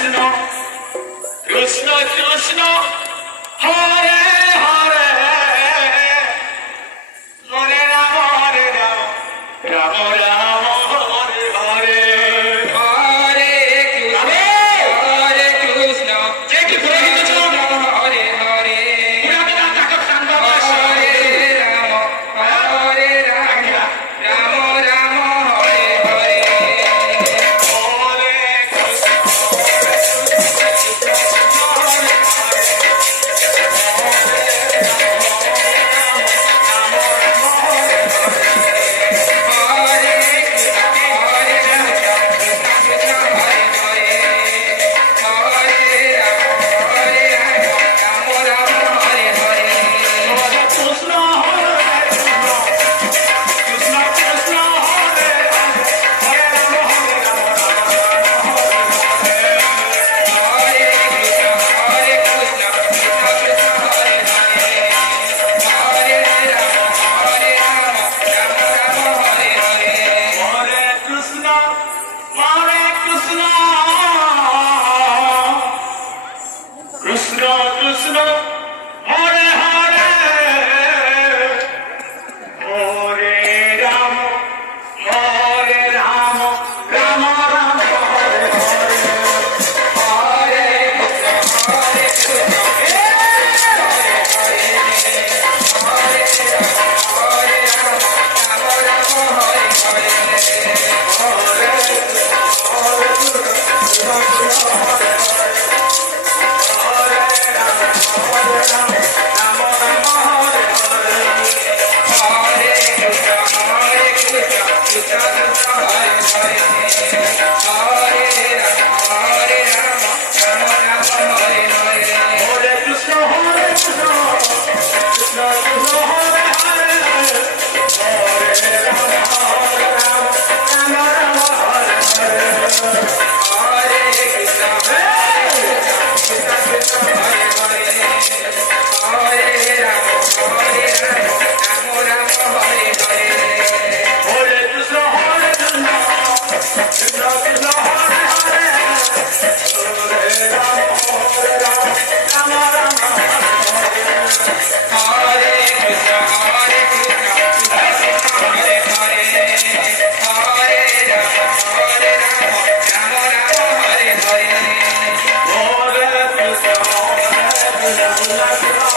Krishna Krishna Hare Hare Hare Rama Rama Rama Hare Hare Hare Krishna, কে কি বলে দিতেছ Hare Hare, পুরাটা টাকা টান বাবা Hare Rama, Hare Rama, Rama Rama, Hare Hare. Hare Krishna Hare Krishna Krishna Krishna Hare Hare Rama Hare Krishna Krishna Krishna Hare Hare Hare Rama Rama Rama Hare Hare Krishna Krishna Krishna Hare Hare Hare Rama Rama Hare Krishna Krishna Krishna Hare Hare Hare Rama Hare Krishna